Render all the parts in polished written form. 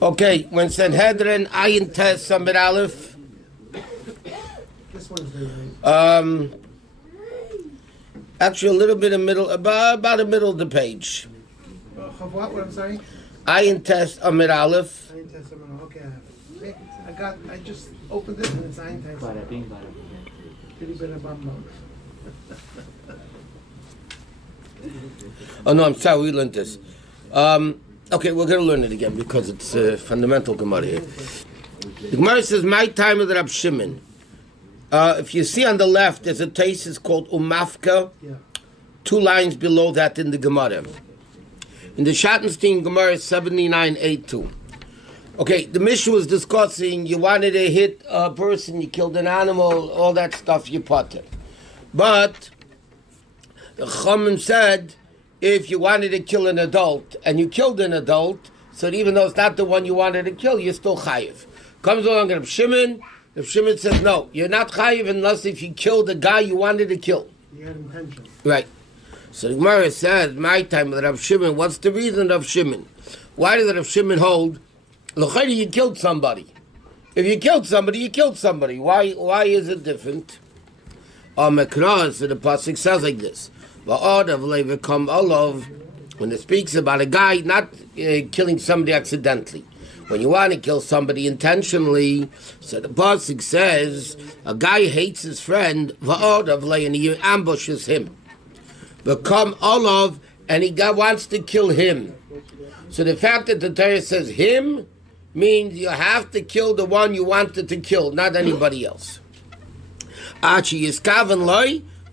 Okay, when Sanhedrin, Ayin Tes Samid Aleph. Actually, a little bit in middle, about the middle of the page. What I'm saying? Ayin Tes Amid Aleph. Ayin Tes Amid Aleph. Okay. I just opened it and it's Ayin Tes. Oh no, I'm sorry, we learned this. Okay, we're going to learn it again because it's fundamental Gemara here. The Gemara says, "My time of the Rabbi Shimon." If you see on the left, there's a taste. It's called Umafka. Yeah. 2 lines below that in the Gemara. In the Schattenstein Gemara 7982. Okay, the Mishnah was discussing you wanted to hit a person, you killed an animal, all that stuff you potted. But the Chachamim said, if you wanted to kill an adult and you killed an adult, so even though it's not the one you wanted to kill, you're still chayiv. Comes along Rabbi Shimon. Rabbi Shimon says, no, you're not chayiv unless if you killed the guy you wanted to kill. You had intention. Right. So the Gemara says, my time with Rabbi Shimon, what's the reason of Shimon? Why did Rabbi Shimon hold, l'chayri, you killed somebody? If you killed somebody, you killed somebody. Why is it different? So the pasuk says like this. When it speaks about a guy not killing somebody accidentally, when you want to kill somebody intentionally, so the pasuk says a guy hates his friend, and he ambushes him. And he wants to kill him. So the fact that the Torah says him means you have to kill the one you wanted to kill, not anybody else.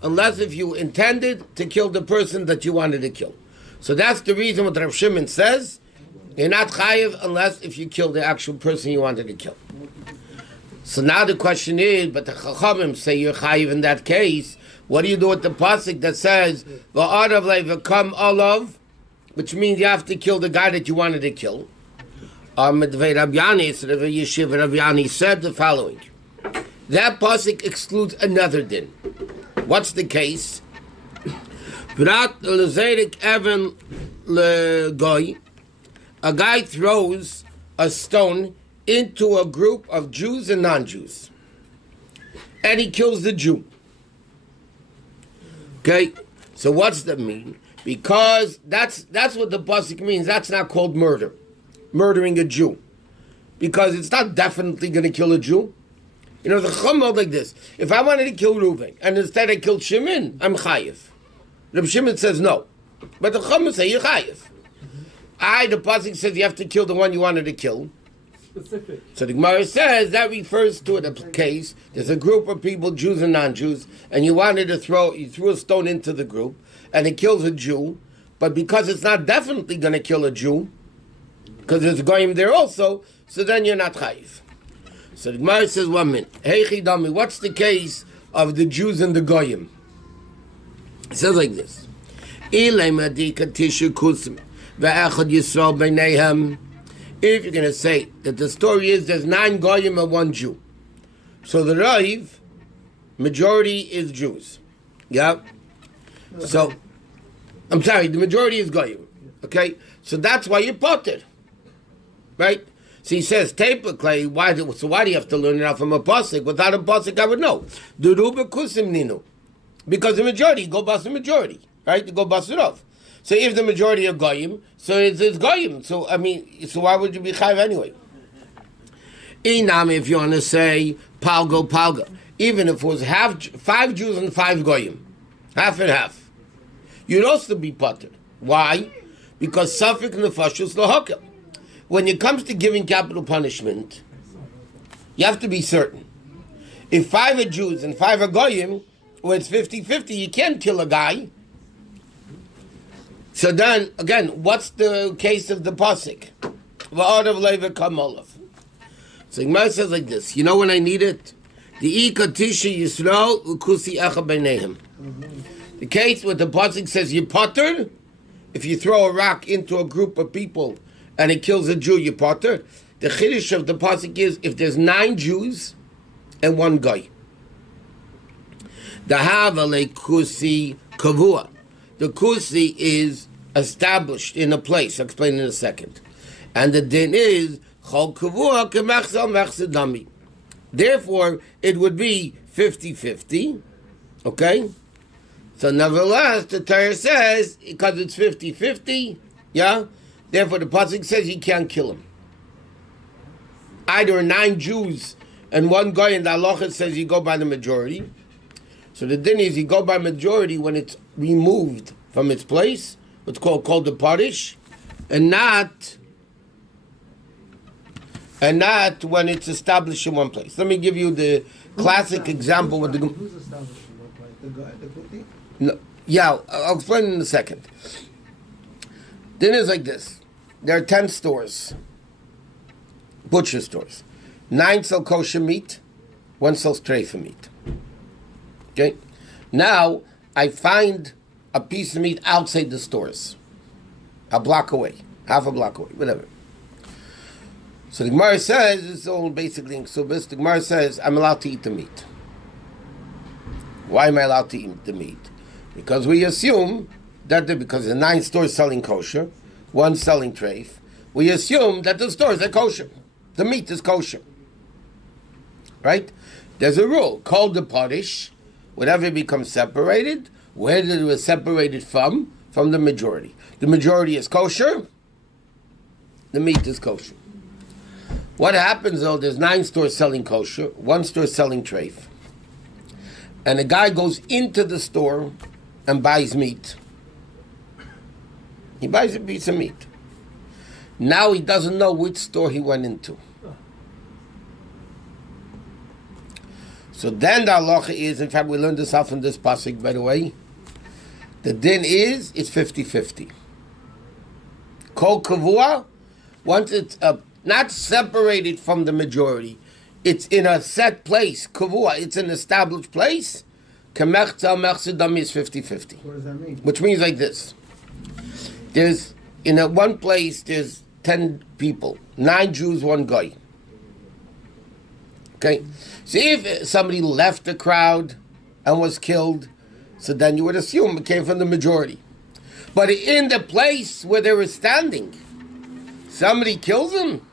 Unless if you intended to kill the person that you wanted to kill. So that's the reason what Rav Shimon says. You're not chayiv unless if you kill the actual person you wanted to kill. So now the question is, but the Chachamim say you're chayiv in that case. What do you do with the pasuk that says va'adav le'v'kam olav, which means you have to kill the guy that you wanted to kill? Medvei Rabbi Yani, so the Yeshiva Rabbi Yani said the following. That pasuk excludes another din. What's the case? A guy throws a stone into a group of Jews and non-Jews, and he kills the Jew. Okay, so what's that mean? Because that's what the pasuk means. That's not called murder, murdering a Jew, because it's not definitely going to kill a Jew. You know, the Chum held like this. If I wanted to kill Reuven, and instead I killed Shimon, I'm chayiv. Rabbi Shimon says no. But the Chum say you're chayiv. The pasuk says you have to kill the one you wanted to kill. Specific. So the Gemara says that refers to a case. There's a group of people, Jews and non-Jews, and you threw a stone into the group, and it kills a Jew, but because it's not definitely going to kill a Jew, because there's a goyim there also, so then you're not chayiv. So the Gemara says, 1 minute. Hey Chidami, what's the case of the Jews and the goyim? It says like this. If you're going to say that the story is there's 9 goyim and 1 Jew, so the Rav, majority is Jews. Yeah? So, I'm sorry, the majority is goyim. Okay? So that's why you're potted. Right? So he says, typically, why do you have to learn it out from a pasuk? Without a pasuk, I would know. Because the majority, you go bust the majority. Right? You go bust it off. So if the majority are goyim, so it's goyim. So why would you be chayiv anyway? Inam, if you want to say palga, even if it was 5 Jews and 5 goyim, half and half, you'd also be potted. Why? Because safek nefashos lohakel. When it comes to giving capital punishment, you have to be certain. If 5 are Jews and 5 are goyim, well, it's 50-50. You can't kill a guy. So then, again, what's the case of the pasuk? So Gemara says like this. You know when I need it? The case where the pasuk says you pottered, if you throw a rock into a group of people and it kills a Jew, you potter. The chiddush of the pasuk is if there's 9 Jews and 1 guy. The havale kusi kavua. The kusi is established in a place. I'll explain in a second. And the din is chol kavua kemechzel mechzel dami. Therefore, it would be 50-50. Okay? So nevertheless, the Torah says, because it's 50-50, yeah? Therefore, the pasuk says you can't kill him. Either 9 Jews and 1 guy, and the halacha says you go by the majority. So the din is you go by majority when it's removed from its place, what's called the parish, and not when it's established in one place. Let me give you the classic example with the. Who's established in what place? The guy, the kuti? No, yeah, I'll explain in a second. Then it's like this: there are 10 stores, butcher stores. 9 sell kosher meat, 1 sells treifa meat. Okay, now I find a piece of meat outside the stores, a block away, half a block away, whatever. So the Gemara says, it's all basically in Ksubis, the Gemara says, I'm allowed to eat the meat. Why am I allowed to eat the meat? Because we assume that because the 9 stores selling kosher, 1 selling treif, we assume that the stores are kosher. The meat is kosher. Right? There's a rule, called the parish, whenever becomes separated, where did it was separated from? From the majority. The majority is kosher, the meat is kosher. What happens though, there's 9 stores selling kosher, 1 store selling treif. And a guy goes into the store and buys meat. He buys a piece of meat. Now he doesn't know which store he went into. So then the halacha is, in fact we learned this out from this pasuk, by the way, the din is, it's 50-50. Kol kavua, once it's not separated from the majority, it's in a set place, kavua, it's an established place, kemechza mechza dami is 50-50. What does that mean? Which means like this. There's, in one place, there's 10 people, 9 Jews, 1 guy. Okay? See, if somebody left the crowd and was killed, so then you would assume it came from the majority. But in the place where they were standing, somebody kills him,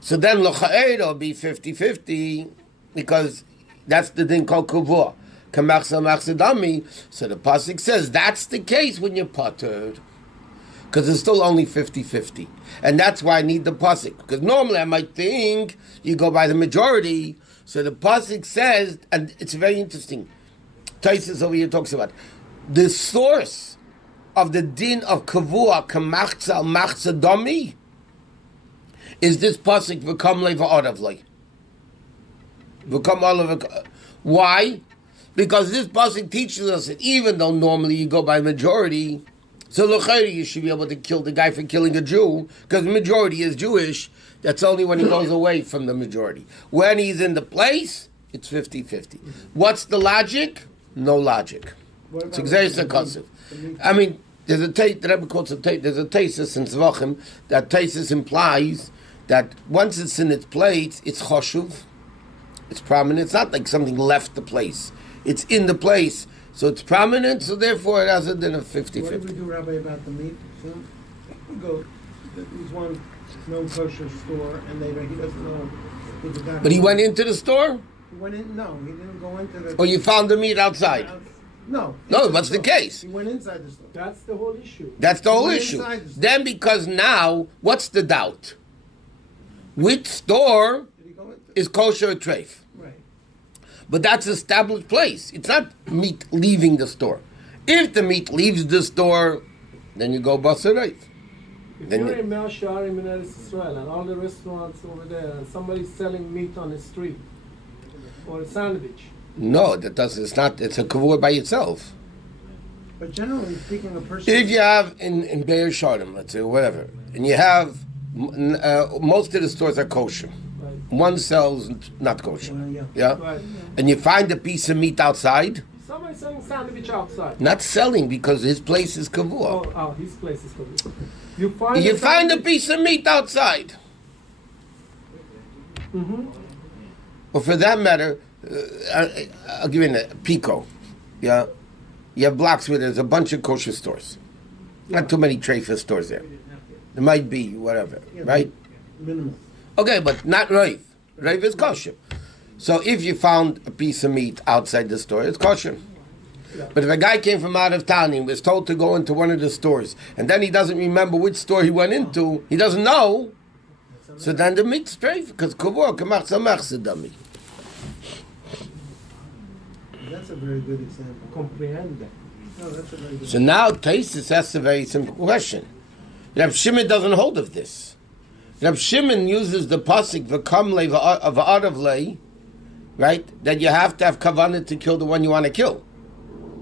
so then l'cha'er will be 50-50, because that's the thing called kavua. Kamachsa machsadami. So the pasuk says that's the case when you're pattered, because it's still only 50-50. And that's why I need the pasuk, because normally I might think you go by the majority. So the pasuk says, and it's very interesting, Taisus over here talks about the source of the din of kavua kamachza machza dami is this pasuk v'kam leva odavlei. V'kam olav. Why? Because this pasuk teaches us that even though normally you go by majority, so l'chayri you should be able to kill the guy for killing a Jew, because the majority is Jewish. That's only when he goes away from the majority. When he's in the place, it's 50-50. What's the logic? No logic. It's exactly the I mean, there's a the Rebbe calls a there's a thesis in Zvachim, that thesis implies that once it's in its place, it's choshuv, it's prominent. It's not like something left the place. It's in the place, so it's prominent, so therefore it has a din of 50-50. What did we do, Rabbi, about the meat? So we go, there's one known kosher store, and he doesn't know who the guy. But he went into the store? He went in, no, he didn't go into the... Or you found the meat outside? No. No, what's the case? He went inside the store. That's the whole issue. That's the whole He went issue. inside the store. Then because now, what's the doubt? Which store Did he go into? is kosher or treif? Right. But that's established place. It's not meat leaving the store. If the meat leaves the store, then you go basar reif. If Then you're you- in Mel Sharim in Eretz Israel and all the restaurants over there and somebody's selling meat on the street or a sandwich, No, that doesn't. It's not. It's a kavua by itself. But generally speaking, a person... If you have in Be'er Sharim, let's say, or whatever, and you have most of the stores are kosher. right? One sells not kosher. Well, yeah. Yeah, Right. and you find a piece of meat outside. Somebody's selling sandwich outside. Not selling because his place is kavua. Oh, his place is covered. You find You find a sandwich- piece of meat outside. Mhm. Or for that matter, I'll give you a Pico. Yeah, you have blocks where there's a bunch of kosher stores. Not too many treifa stores there. There might be, whatever, right? Minimal. Okay, but not Rav. Rav is kosher. So if you found a piece of meat outside the store, it's kosher. But if a guy came from out of town and was told to go into one of the stores, and then he doesn't remember which store he went into, he doesn't know, so then the meat's straight, because kavor kamach samach sedami. That's a very good example. Comprehend that. No, that's a very good So now Taisus asks a very simple question. Reb Shimon doesn't hold of this. Reb Shimon uses the pasuk v'kamle v'adavle, right? That you have to have kavanah to kill the one you want to kill.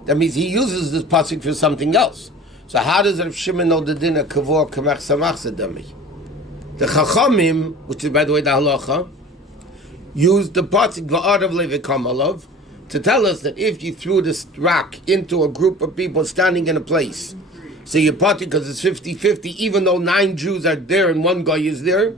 That means he uses this pasuk for something else. So how does Reb Shimon know the din of kavor kamach samach sedami? The Chachamim, which is by the way the halacha, used the pasuk v'adavle v'kamalav to tell us that if you threw this rock into a group of people standing in a place, so you're party because it's 50-50, even though 9 Jews are there and 1 guy is there,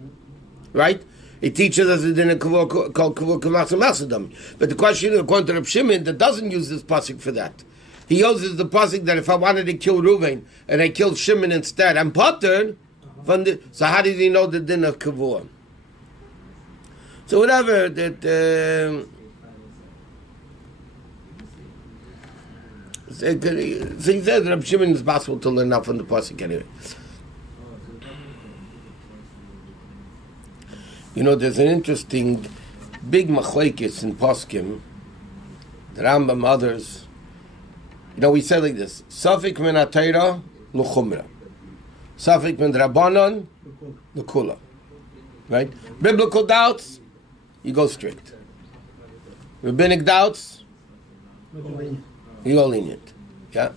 right? It teaches us it in a called kavur kamach samach sedami. But the question, according to Reb Shimon, that doesn't use this pasuk for that. He uses the pasuk that if I wanted to kill Reuven and I killed Shimon instead, I'm patur. So how did he know the din of kavur? So whatever that. So he says that Reb Shimon is possible to learn out from the pasuk anyway. You know, there's an interesting big machlekes in poskim, the Rambam, others. You know, we say like this: Safik min atayra l'chumra, Safik min drabanan l'kula. Right? Biblical doubts, you go strict. Rabbinic doubts, you go lenient. Yeah.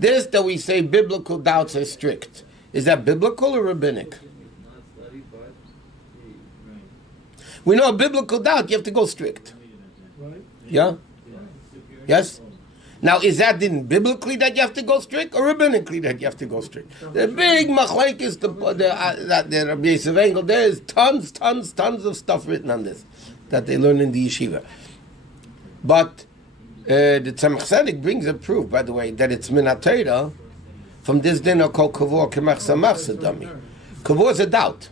This that we say biblical doubts are strict. Is that biblical or rabbinic? We know a biblical doubt, you have to go strict. Yeah? Yes? Now, is that in biblically that you have to go strict or rabbinically that you have to go strict? The big machlek is the Rabbi Yosef Engel. There is tons of stuff written on this that they learn in the yeshiva. But the Tzemach Tzedek brings a proof, by the way, that it's min HaTorah from this dinner called kavur kamach samach sedami. Kavur is a doubt.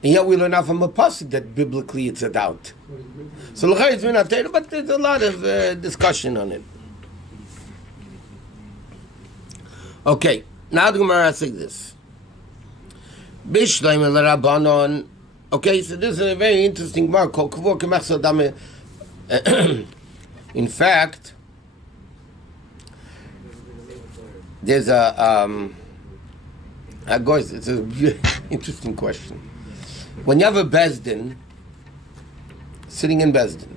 And yet we learn out from a pasuk that biblically it's a doubt. So it's min HaTorah, but there's a lot of discussion on it. Okay, now the Gemara says this. Bishleim el-Rabbanon. Okay, so this is a very interesting mark called kavur kamach sedami. In fact, there's it's a interesting question. When you have a Bezdin, sitting in Bezdin,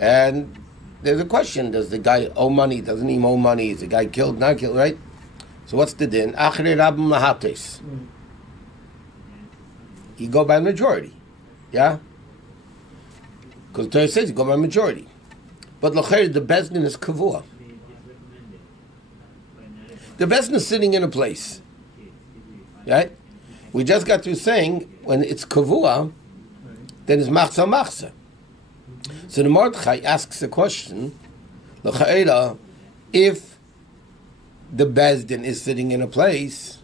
and there's a question, does the guy owe money, doesn't he owe money, is the guy killed, not killed, right? So what's the din? Achrei Rabbim lahates. You go by majority, yeah? Because the Torah says you go by majority. But l'chayr, the Bezdin is kavua. The Bezdin is sitting in a place, right? We just got through saying when it's kavua, then it's machza machza. So the Mordechai asks the question, l'chayr, if the Bezdin is sitting in a place,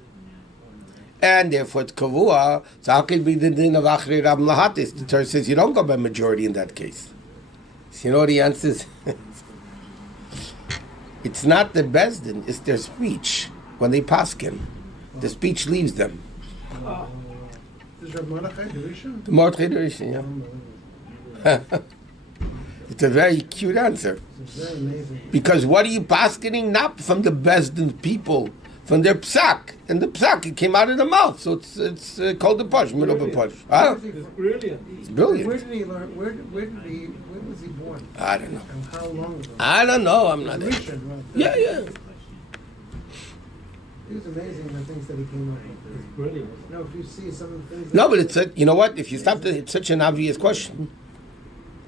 and therefore it's kavua, so how can it be the din of achrei Rabbim lahates? The Torah says you don't go by majority in that case. So you know what he answers? It's not the Bezdin, it's their speech. When they paskin, the speech leaves them. Is Reb Mordechai the Rishon? The Mordechai the Rishon, yeah. It's a very cute answer. It's very amazing. Because what are you paskening? Not from the Bezdin people, from their psak. And the psak, it came out of the mouth. So it's called the push, middle of a push. Huh? It's brilliant. It's brilliant. Where did he learn? Where was he born? I don't know. And how long ago? I don't know. I'm not. Rishon, right? Yeah. It was amazing the things that he came up with. It's brilliant. No, if you see some of the things. No, but you know what? If you stop, it's such an obvious question.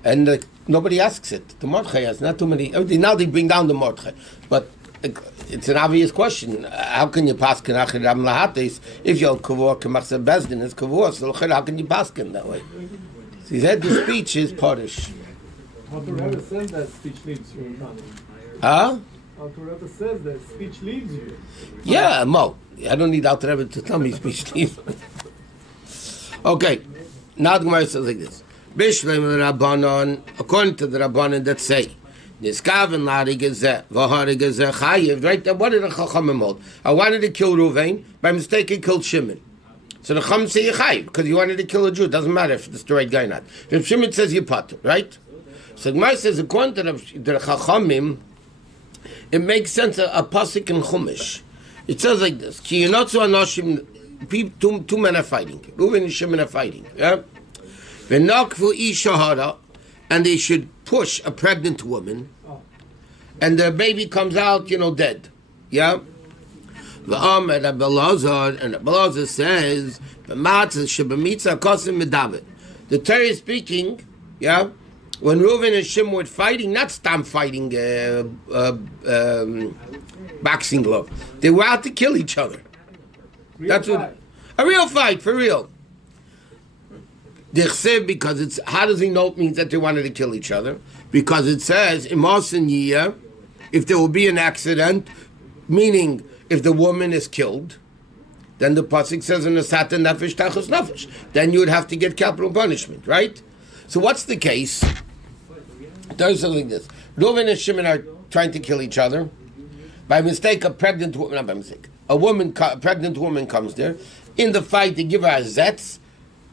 And nobody asks it. The Mordechai has not too many. Now they bring down the Mordechai. But it's an obvious question. How can you pass Kenachir Ram Lahates if you're Kavur Kemachse Bezdin is Kavur? So how can you pass that way? So he said the speech is Porish. How the Rabbi said that speech needs to be done. Huh? Alter Rebbe says that speech leaves you. Yeah, Mo. I don't need Alter Rebbe to tell me speech leaves. Okay, now the Gemara says like this. Bishleim Rabbanon, according to the Rabbanon that say, Niskaven Larigazeh, Vaharigazeh Chayiv, right? What did the Chachamim hold? I wanted to kill Ruvain, by mistake he killed Shimon. So the Chacham say Chayiv, because you wanted to kill a Jew. It doesn't matter if it's the right guy or not. If Shimon says you potter, right? So the Gemara says, according to the Chachamim, it makes sense a pasuk in Chumash. It says like this: Ki yinotzu anoshim, two men are fighting. Reuven and Shimon are fighting. Yeah. V'nakvu isha hara, and they should push a pregnant woman, and the baby comes out, dead. Yeah. V'amed Rabbi Elazar, and Rabbi Elazar says, "B'matzah shebemitza kosim medavid." The Torah is speaking. Yeah. When Reuven and Shimon were fighting, not stam fighting, boxing glove. They were out to kill each other. That's what a real fight for real. Because it's how does he know it means that they wanted to kill each other? Because it says if there will be an accident, meaning if the woman is killed, then the pasuk says in the Satan nefesh tachos nefesh. Then you would have to get capital punishment, right? So what's the case? There's something like this. Reuven and Shimon are trying to kill each other. By mistake, a pregnant woman, not by mistake, a pregnant woman comes there. In the fight, they give her a zetz,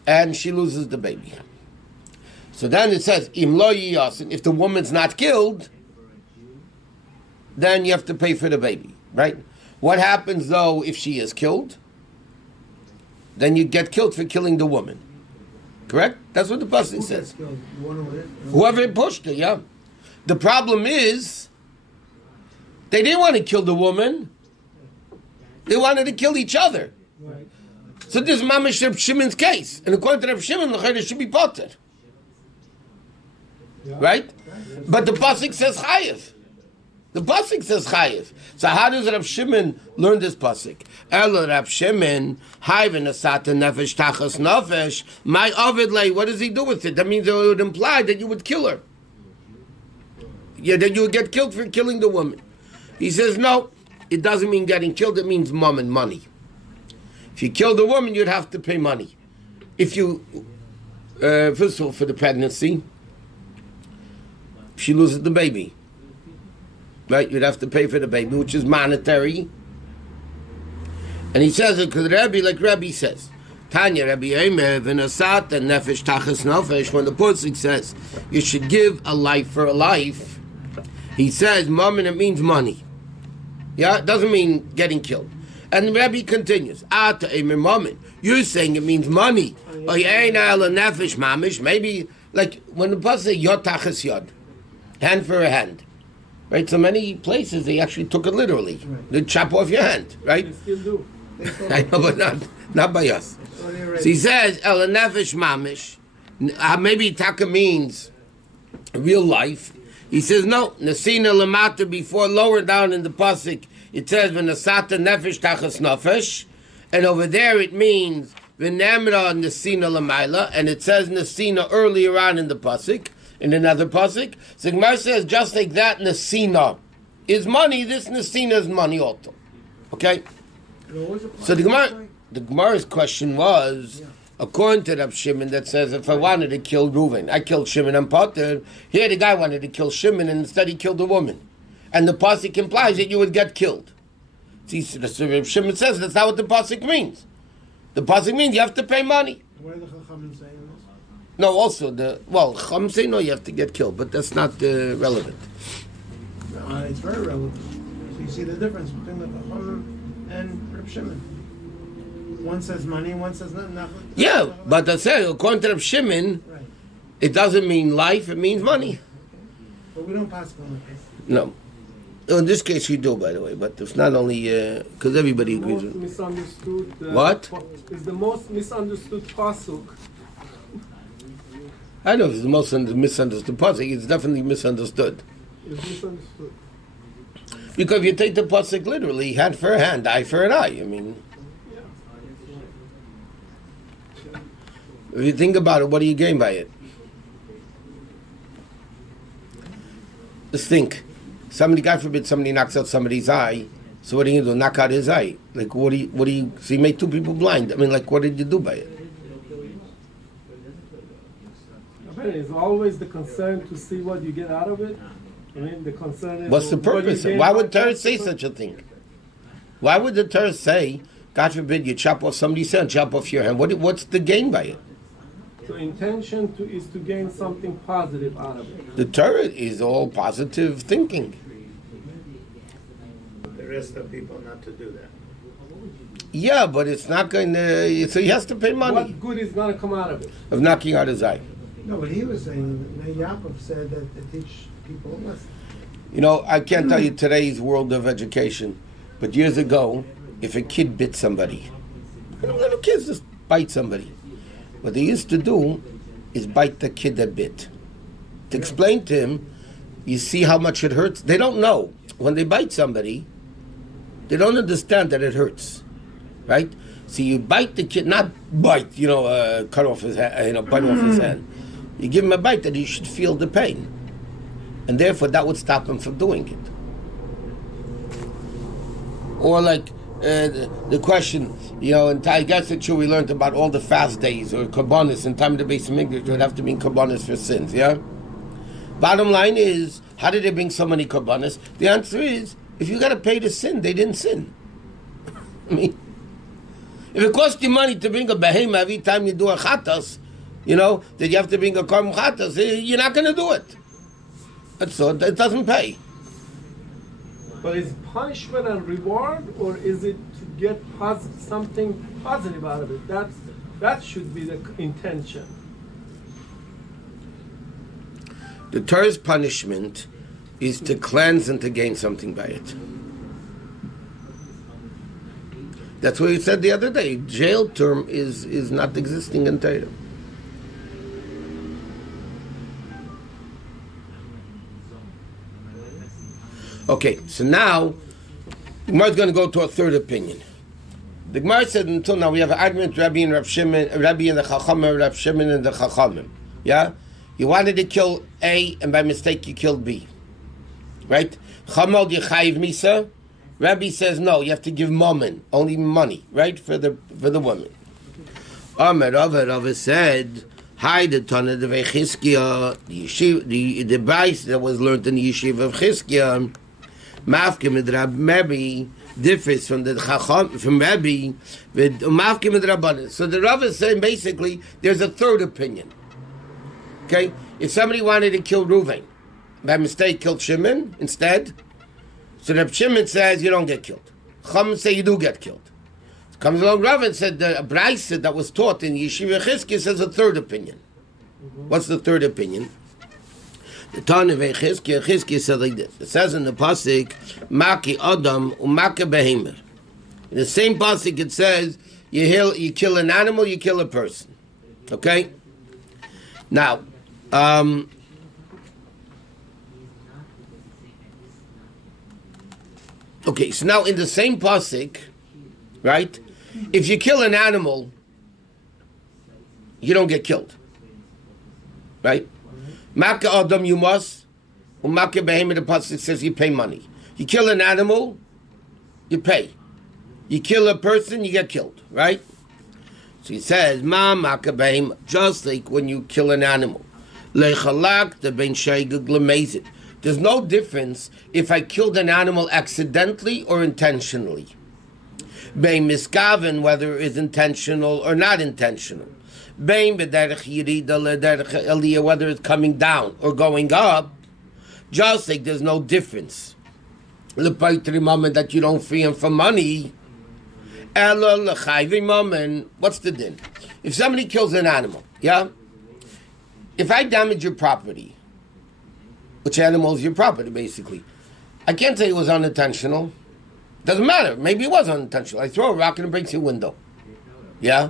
and she loses the baby. So then it says, Im lo yiyasin, if the woman's not killed, then you have to pay for the baby, right? What happens, though, if she is killed? Then you get killed for killing the woman. Correct? That's what the pasuk says. Whoever pushed her, yeah. The problem is, they didn't want to kill the woman. They wanted to kill each other. Right. So this is Mamash Reb Shimon's case. And according to Reb Shimon, the should be potter. Yeah. Right? But the pasuk says chayiv. The pasuk says chayiv. So how does Reb Shimon learn this pasuk? Elo Reb Shimon, hayven asata nefesh tachas nefesh. My ovid lay. What does he do with it? That means it would imply that you would kill her. Yeah, that you would get killed for killing the woman. He says no. It doesn't mean getting killed. It means mom and money. If you kill the woman, you'd have to pay money. If you, first of all, for the pregnancy, she loses the baby. Right, you'd have to pay for the baby, which is monetary. And he says it because Rabbi, like Rabbi says, Tanya Rabbi Eimer v'nasat and nefesh tachas nefesh. When the pasuk says you should give a life for a life, he says mammon, it means money. Yeah, it doesn't mean getting killed. And Rabbi continues, Ata Eimer mammon. You're saying it means money. Nefesh mamish. Maybe like when the pasuk says yod tachas yod, hand for a hand. Right, so many places they actually took it literally. Right. They chop off your hand, right? They still do. I know, but not by us. So he says, El nefesh mamish. Maybe taka means real life. He says, no, Nasina lamata, before lower down in the pasuk, it says, V'nasata nefesh tachas nefesh. And over there it means, V'nemra Nasina lamaila. And it says Nasina earlier on in the pasuk. In another pasuk, so Gemara says just like that Nasina is money, this Nasina is money also. Okay? So the Gemara's question was, according to Reb Shimon, that says if I wanted to kill Reuven, I killed Shimon and Potter. Here the guy wanted to kill Shimon and instead he killed a woman. And the pasuk implies that you would get killed. See, so Reb Shimon says that's not what the pasuk means. The pasuk means you have to pay money. Where are the Chachamim saying this? No, also Chacham say no, you have to get killed, but that's not relevant. It's very relevant. So you see the difference between the Chacham and Reb Shimon. One says money, one says nothing. Yeah, but I say according to Reb Shimon, right. It doesn't mean life; it means money. Okay. But we don't pass on the case. No, in this case we do, by the way. But it's not only because everybody agrees. Most misunderstood. What? Is the most misunderstood pasuk. I know it's the most misunderstood pasuk. It's definitely misunderstood. It's misunderstood. Because if you take the pasuk literally, hand for a hand, eye for an eye. I mean, if you think about it, what do you gain by it? Just think. Somebody, God forbid, somebody knocks out somebody's eye. So what do you do? Knock out his eye? Like what do you? So you made two people blind. I mean, like what did you do by it? It's always the concern to see what you get out of it. I mean, the concern is what's the purpose? Why would Torah say such a thing? Why would the Torah say, God forbid, you chop off somebody's hand, chop off your hand? What's the gain by it? The intention is to gain something positive out of it. The Torah is all positive thinking. The rest of people not to do that. Yeah, but it's not going to. So he has to pay money. What good is going to come out of it? Of knocking out his eye. No, but he was saying, Yaakov said that to teach people a lesson. You know, I can't tell you today's world of education, but years ago, if a kid bit somebody, little kids just bite somebody. What they used to do is bite the kid that bit. To explain to him, you see how much it hurts? They don't know. When they bite somebody, they don't understand that it hurts, right? So you bite the kid, not bite, cut off his hand, bite off his hand. You give him a bite that he should feel the pain. And therefore that would stop him from doing it. Or like the question, in Taigasetchu we learned about all the fast days or Kabbanis in time of the base of English, it would have to mean Kabbanis for sins, yeah? Bottom line is, how did they bring so many Kabbanis? The answer is, if you got to pay to sin, they didn't sin. I mean, if it costs you money to bring a behema every time you do a chatas, that you have to bring a korban chatas, you're not going to do it. So it doesn't pay. But is punishment and reward, or is it to get something positive out of it? That should be the intention. The Torah's punishment is to cleanse and to gain something by it. That's what we said the other day. Jail term is not existing in Torah. Okay, so now the Gemara is going to go to a third opinion. The Gemara said until now we have an argument Rabbi and Rav Shimon, Rabbi and the Chachamim, Rav Shimon and the Chachamim. Yeah, you wanted to kill A, and by mistake you killed B. Right? Chamal Yechayiv Misa. Rabbi says no, you have to give mammon, only money, right, for the woman. Amar Rava said, hi, the Tana of Chizkiah, the Bais that was learned in the yeshiva of Chizkiah. Mafkim with Rabbi differs from the Chacham from Rabbi with Mafkim with Rabbanan. So the Rav is saying basically there's a third opinion. Okay, if somebody wanted to kill Reuven, by mistake killed Shimon instead, so Reb Shimon says you don't get killed. Chacham say you do get killed. So comes along Rav and said the Braisa that was taught in Yeshiva Chizkiah says a third opinion. What's the third opinion? The Tana of Chizkiah said like this. It says in the pasuk, "Maki Adam u'maka behemer." In the same pasuk, it says, "You kill an animal, you kill a person." Okay. Now, okay. So now in the same pasuk, right? If you kill an animal, you don't get killed, right? Maka Adam you must, Maka Behem the pasuk says you pay money. You kill an animal, you pay. You kill a person, you get killed, right? So he says, Ma Maka Behem, just like when you kill an animal. Lechalak the ben shaygig lemezit. There's no difference if I killed an animal accidentally or intentionally. Bein miskaven, whether it's intentional or not intentional. Whether it's coming down or going up, just like there's no difference. Moment that you don't free him for money. What's the din? If somebody kills an animal, yeah? If I damage your property, which animal is your property, basically? I can't say it was unintentional. Doesn't matter. Maybe it was unintentional. I throw a rock and it breaks your window. Yeah?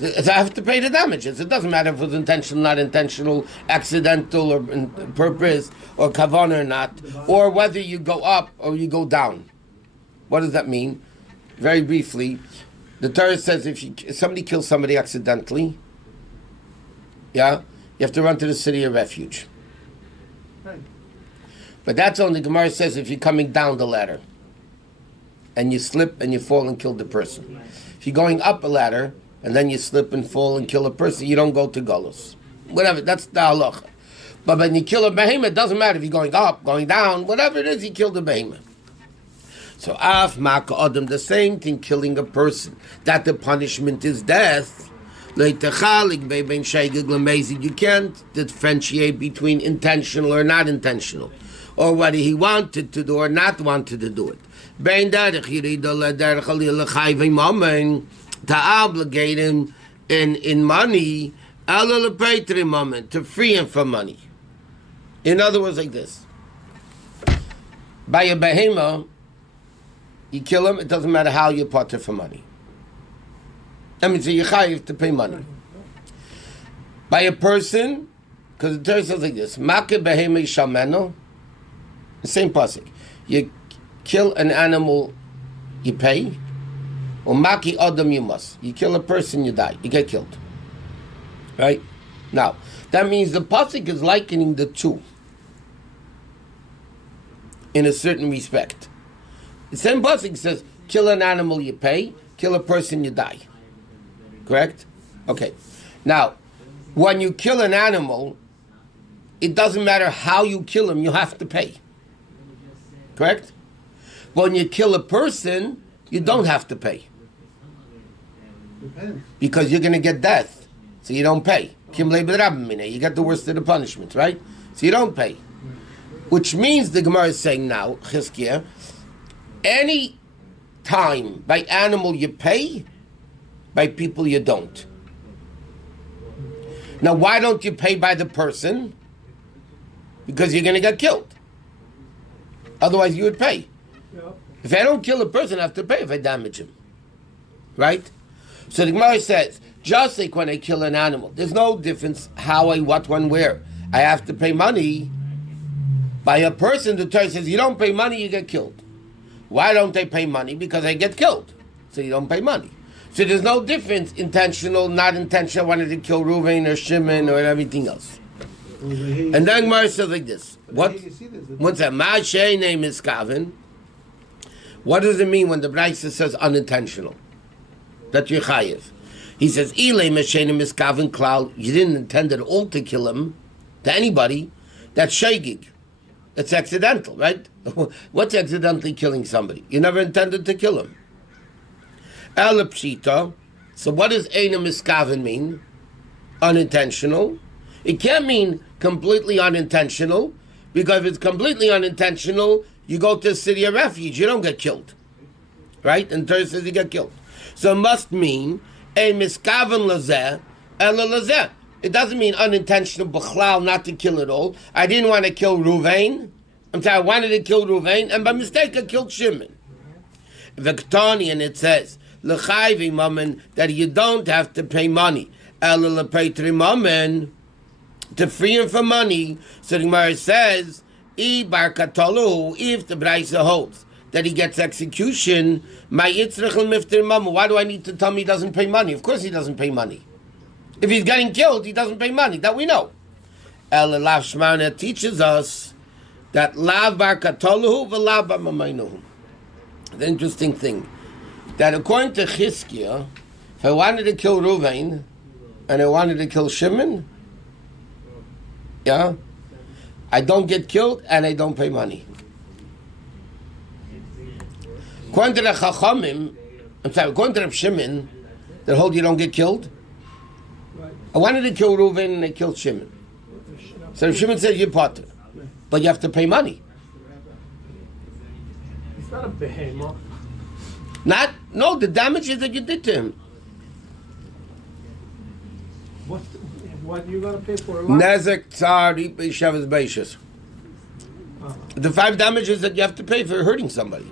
I have to pay the damages. It doesn't matter if it was intentional, not intentional, accidental, or purpose, or kavanah or not, or whether you go up or you go down. What does that mean? Very briefly, the Torah says if somebody kills somebody accidentally, yeah, you have to run to the city of refuge. Right. But that's only, Gemara says, if you're coming down the ladder and you slip and you fall and kill the person. If you're going up a ladder and then you slip and fall and kill a person, you don't go to Golus. Whatever, that's the halacha. But when you kill a behemoth, it doesn't matter if you're going up, going down, whatever it is, you kill the behemoth. So, af maka adam, the same thing, killing a person, that the punishment is death. You can't differentiate between intentional or not intentional, or whether he wanted to do or not wanted to do it. To obligate him in money, to free him from money. In other words, like this: by a behemoth, you kill him, it doesn't matter how you part it for money. I mean, so you chayiv to pay money. By a person, because the Torah says like this: Make behemoth shameno. The same pasuk. You kill an animal, you pay. Or maki adam, you must. You kill a person, you die. You get killed. Right? Now, that means the pasuk is likening the two in a certain respect. The same pasuk says, kill an animal, you pay. Kill a person, you die. Correct? Okay. Now, when you kill an animal, it doesn't matter how you kill him, you have to pay. Correct? When you kill a person, you don't have to pay. Depends. Because you're going to get death. So you don't pay. You get the worst of the punishment, right? So you don't pay. Which means the Gemara is saying now, Chizkiah, any time by animal you pay, by people you don't. Now why don't you pay by the person? Because you're going to get killed. Otherwise you would pay. Yep. If I don't kill a person, I have to pay if I damage him. Right? So the Gemara says, just like when I kill an animal, there's no difference how, I, what, when, where. I have to pay money. By a person, the Torah says, you don't pay money, you get killed. Why don't they pay money? Because I get killed. So you don't pay money. So there's no difference, intentional, not intentional, I wanted to kill Reuven or Shimon or everything else. And then Gemara says like this. What's that? Ma'aseh name is Kavin. What does it mean when the Brisa says unintentional? That you're chayiv. He says, Ilay Meshenim is Kavin Klal. You didn't intend at all to kill him, to anybody. That's shaygig. It's accidental, right? What's accidentally killing somebody? You never intended to kill him. Ela Pshita. So what does Eina Miskavin mean? Unintentional. It can't mean completely unintentional, because if it's completely unintentional, you go to a city of refuge, you don't get killed. Right? And Torah says you get killed. So it must mean a miskaven lazeh, ela lazeh. It doesn't mean unintentional, b'chlal, not to kill at all. I didn't want to kill Reuven. I'm saying I wanted to kill Reuven, and by mistake I killed Shimon. V'ktani, and it says, l'chayvi mamen, that you don't have to pay money. Ela l'peitri mamen, to free him from money. So the Gemara says, I bar katolu, if the Brisa holds that he gets execution, my yitzrich l'miftir mama. Why do I need to tell me he doesn't pay money? Of course he doesn't pay money. If he's getting killed, he doesn't pay money. That we know. El Lav Shmana teaches us that lav bar katolu v'lav bar mamaynuhu. The interesting thing, that according to Chizkiah, if I wanted to kill Reuven and I wanted to kill Shimon, yeah, I don't get killed and I don't pay money. According to the Chachamim, according to the Shimon, that hold you don't get killed. I wanted to kill Reuven and I killed Shimon. So Shimon says you're potter, but you have to pay money. It's not a behemoth. No, the damages that you did to him. What you gotta pay for a lot? Nezek, Tsar, Ripe, Shavas, Beishas. The 5 damages that you have to pay for hurting somebody.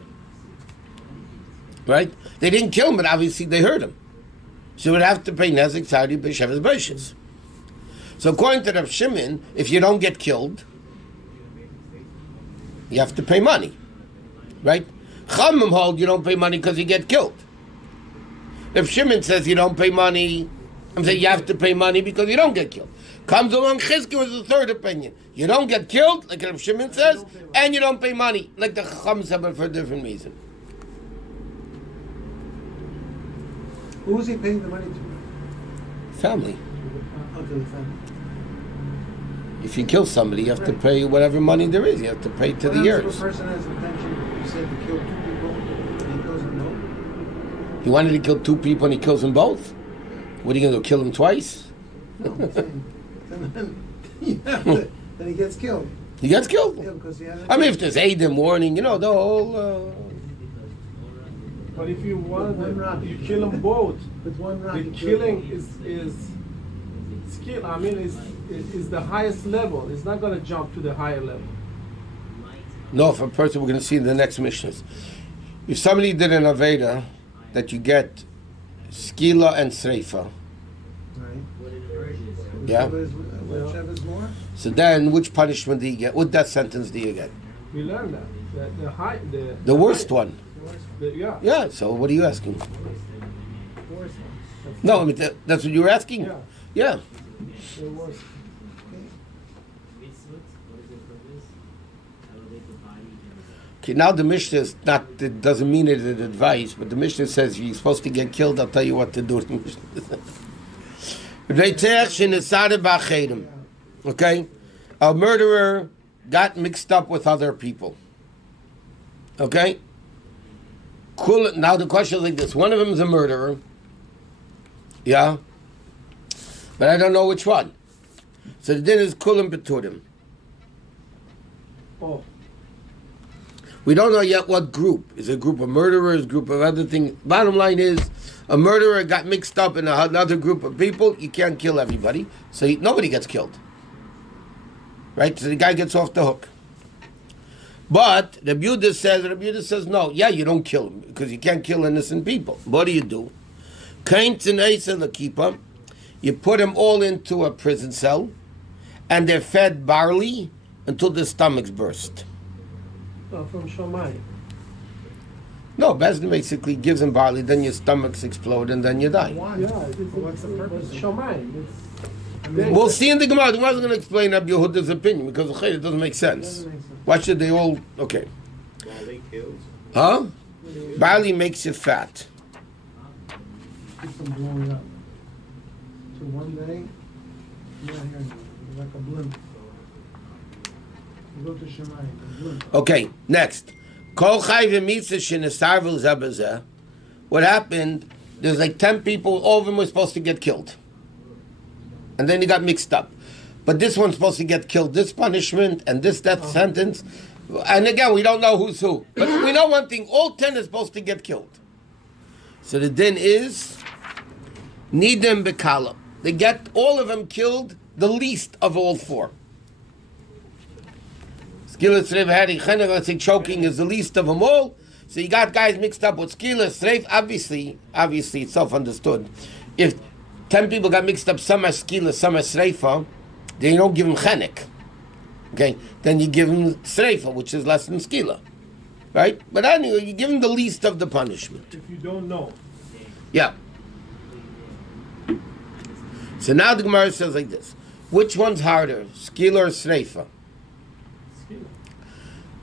Right? They didn't kill him, but obviously they hurt him. So you would have to pay Nezek, Tsar, Ripe, Shavas, Beishas. So according to Rav Shimon, if you don't get killed, you have to pay money. Right? Chamim hold you don't pay money because you get killed. If Shimon says you don't pay money I'm saying you have to pay money because you don't get killed. Comes along Chizki with the third opinion. You don't get killed, like Rabbi Shimon says, and you don't pay money, like the Chacham said, but for a different reason. Who's he paying the money to? Family. Okay, the family. If you kill somebody, you have to pay whatever money there is. You have to pay to the heirs. If a person has intention, you said, to kill 2 people, and he kills them both? He wanted to kill 2 people and he kills them both? What are you going to do, kill him twice? No, I'm saying, then he gets killed. He gets killed. Yeah, because he has I mean, if there's aid and warning, the whole... But if you want One rock. you kill them both. With one rock, The you kill killing both. is skill. I mean, is the highest level. It's not going to jump to the higher level. No, for a person we're going to see in the next missions. If somebody did an Aveda that you get skila and sreifa, Right. yeah? Whichever is more. So then, which punishment do you get? What death sentence do you get? We learned that The worst one. Yeah. Yeah, so what are you asking? Worse one. No, I mean, that's what you were asking? Yeah. Yeah. The worst. Okay, now the Mishnah is not, it doesn't mean it is advice, but the Mishnah says you're supposed to get killed, I'll tell you what to do. Okay? A murderer got mixed up with other people. Okay? Cool. Now the question is like this. One of them is a murderer. Yeah? But I don't know which one. So the din is kulim beturim. Oh. We don't know yet what group. Is it a group of murderers, group of other things? Bottom line is, a murderer got mixed up in another group of people. You can't kill everybody. So nobody gets killed. Right? So the guy gets off the hook. But Rabbi Yehuda says, no, yeah, you don't kill him because you can't kill innocent people. What do? You put them all into a prison cell and they're fed barley until their stomachs burst. From Shammai. No, Bezdin basically gives them barley, then your stomachs explode and then you die. Why? Yeah, What's the purpose? Shammai. We'll see in the Gemara. The Gemara is going to explain Rabbi Yehuda's opinion because it doesn't make sense. Why should they all... Okay. Barley kills. Huh? Barley makes you fat. Keeps them blowing up. So one day, you're not here anymore. You're like a blimp. You go to Shemai, a blimp. Okay, next. Kol chai v'mitzah shenesarvel zeh. What happened, there's like 10 people, all of them were supposed to get killed. And then he got mixed up. But this one's supposed to get killed, this punishment, and this death sentence. And again, we don't know who's who. But we know one thing, all 10 are supposed to get killed. So the din is, nidem bekala. They get all of them killed, the least of all 4. Skila, Sreif, Hari, Chenev, let's say choking is the least of them all. So you got guys mixed up with Skila, Sreif. Obviously, it's self-understood. If 10 people got mixed up, some are Skila, some are Sreifa, then you don't give them Chenek. Okay? Then you give them Sreifa, which is less than Skila. Right? But anyway, you give them the least of the punishment. If you don't know. Yeah. So now the Gemara says like this. Which one's harder, Skila or Sreifa?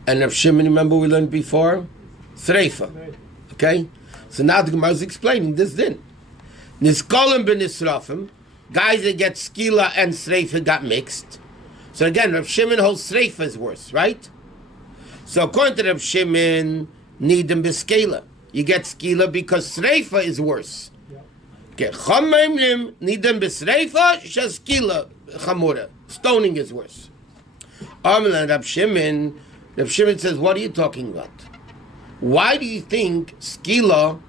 And Rav Shimon, remember we learned before? Sreifa. Okay? So now the Gemara is explaining this din. Niskolim ben Nisrafim, guys that get Skila and Sreifa got mixed. So again, Rav Shimon holds Sreifa is worse, right? So according to Rav Shimon, Nidem b'Skila. You get Skila because Sreifa is worse. Okay, Chamaimlim, Nidem b'Sreifa, Shaskila, Chamura. Stoning is worse. Amlan Rav Shimon says, what are you talking about? Why do you think Skila,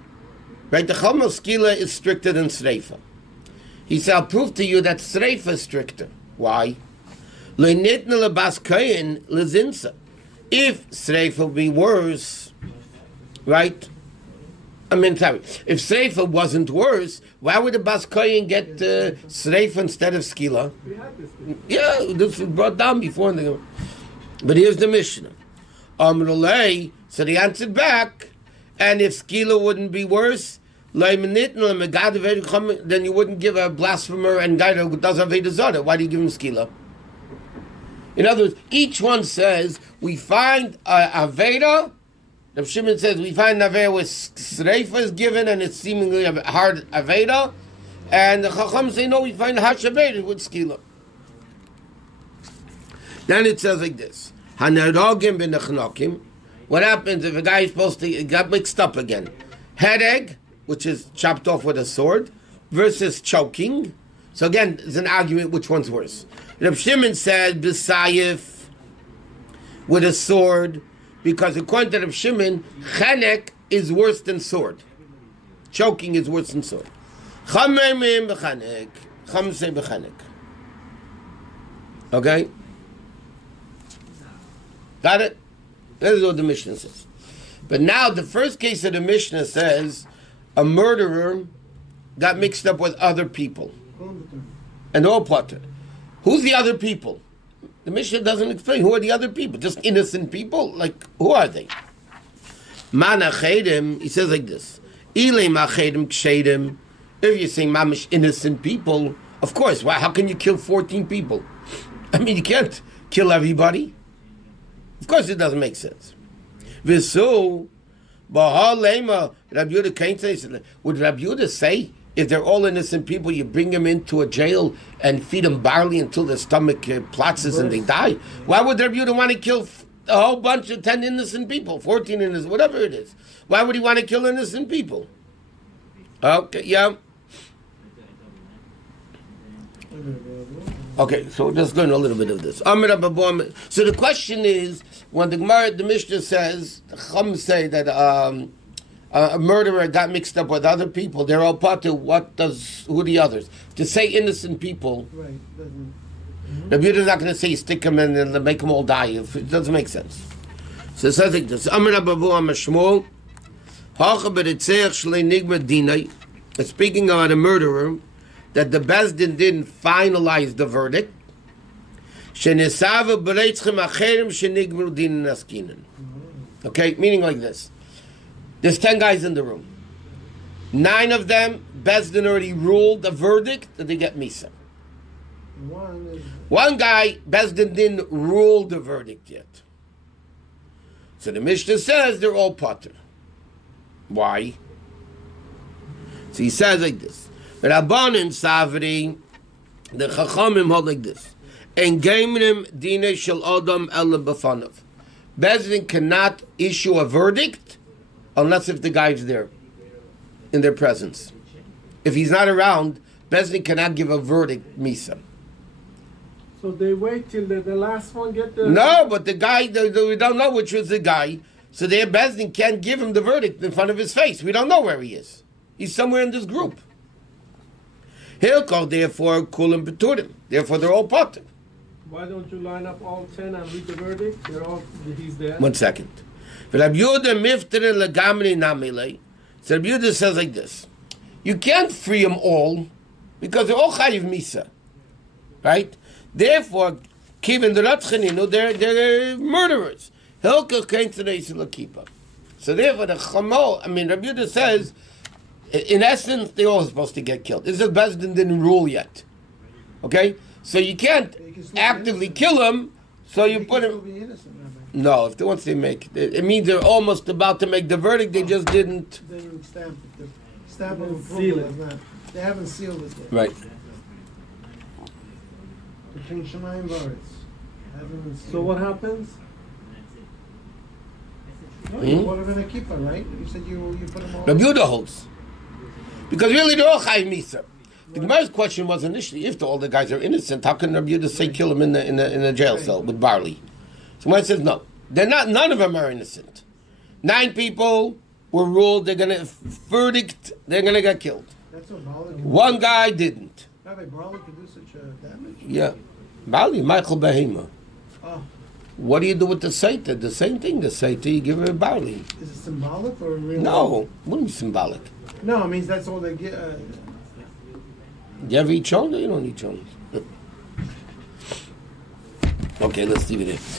right, the Chum of Skila is stricter than Sreifa? He said, I'll prove to you that Sreifa is stricter. Why? If Sreifa will be worse, right? If Sreifa wasn't worse, why would the Bas Kohen get Sreifa instead of Skila? We had this. Yeah, this was brought down before. But here's the Mishnah. So they answered back, and if Skila wouldn't be worse, then you wouldn't give a blasphemer and guy who does Aveda Zara. Why do you give him skila? In other words, each one says, we find Aveda. Rav Shimon says, we find Aveda where Sreifa is given and it's seemingly a hard Aveda. And the Chacham say, no, we find Hash Aveda with skila. Then it says like this. Hanarogim b'nechnokim. What happens if a guy is supposed to get mixed up again? Hereg, which is chopped off with a sword, versus choking. So again, there's an argument which one's worse. Reb Shimon said b'sayif with a sword, because according to Reb Shimon, chenek is worse than sword. Choking is worse than sword. Chamemim b'chenek. Cham say b'chenek. Okay? Got it? This is what the Mishnah says. But now the first case of the Mishnah says a murderer got mixed up with other people. And all potter. Who's the other people? The Mishnah doesn't explain. Who are the other people? Just innocent people? Like, who are they? Mana chedim, he says like this. Ile ma chedim kshedim. If you're saying mamish innocent people, of course, why? How can you kill 14 people? I mean, you can't kill everybody. Of course, it doesn't make sense. V'su, b'ha lema, Rabbi Yehuda can't say. Would Rabbi Yehuda say, if they're all innocent people, you bring them into a jail and feed them barley until their stomach platzes and they die? Why would Rabbi Yehuda want to kill a whole bunch of 10 innocent people, 14 innocent, whatever it is? Why would he want to kill innocent people? Okay, yeah. Okay, so let's learn a little bit of this. So the question is, when the Gemara, the Mishnah says, the Chum say that a murderer got mixed up with other people, they're all part of who are the others? To say innocent people, right, Rabbi Yehuda is not going to say stick them in and make them all die. It doesn't make sense. So it says like this, speaking about a murderer, that the Bezdin didn't finalize the verdict. Okay, meaning like this. There's 10 guys in the room. 9 of them, Bezdin already ruled the verdict that they get Misa. One guy, Bezdin didn't rule the verdict yet. So the Mishnah says they're all potter. Why? So he says like this. Rabbanan Savri, the Chachamim hold like this. En geimrim dine shel adam ela b'fanav. Bezdin cannot issue a verdict unless if the guy's there, in their presence. If he's not around, Bezdin cannot give a verdict, Misa. So they wait till the last one get the... No, but the guy, we don't know which was the guy, so their Bezdin can't give him the verdict in front of his face. We don't know where he is. He's somewhere in this group. Hilkol, therefore, kulim beturim. Therefore, they're all potter. Why don't you line up all 10 and read the verdict? He's there. 1 second. Rabbi Yehuda miftere legamri namile. So Rabbi Yehuda says like this: you can't free them all because they're all chayiv misa, right? Therefore, kiven the ratchaninu, they're murderers. Hilkol came to the Isilakipa. So therefore, the Chamo, Rabbi Yehuda says, in essence, they're all supposed to get killed. It's just Bezdin didn't rule yet. Okay? So you can't actively kill them, so you put them... No, if once they make it means they're almost about to make the verdict, they just didn't... They didn't stamp it. The stamp of approval is not... They haven't sealed it yet. Right. Between Shemayim Baritz. So what happens? No, you put them in a kippah, right? You said you put them all... Rabbi Yehuda holds. Because really they're all chayiv misa. The Gemara's question was initially, if all the guys are innocent, how can Rabbi Yehuda say kill them in a jail cell with barley? So Gemara says no. They're not. None of them are innocent. 9 people were ruled they're going to verdict. They're going to get killed. That's what barley can do. 1 guy didn't. Rabbi, barley can do such damage? Yeah. Barley, Michael Behema. Oh. What do you do with the Saita? The same thing, the Saita, you give her barley. Is it symbolic or real? No, it wouldn't be symbolic. No, it means that's all they get. You ever eat chonda? You don't eat chonda. Okay, let's leave it there.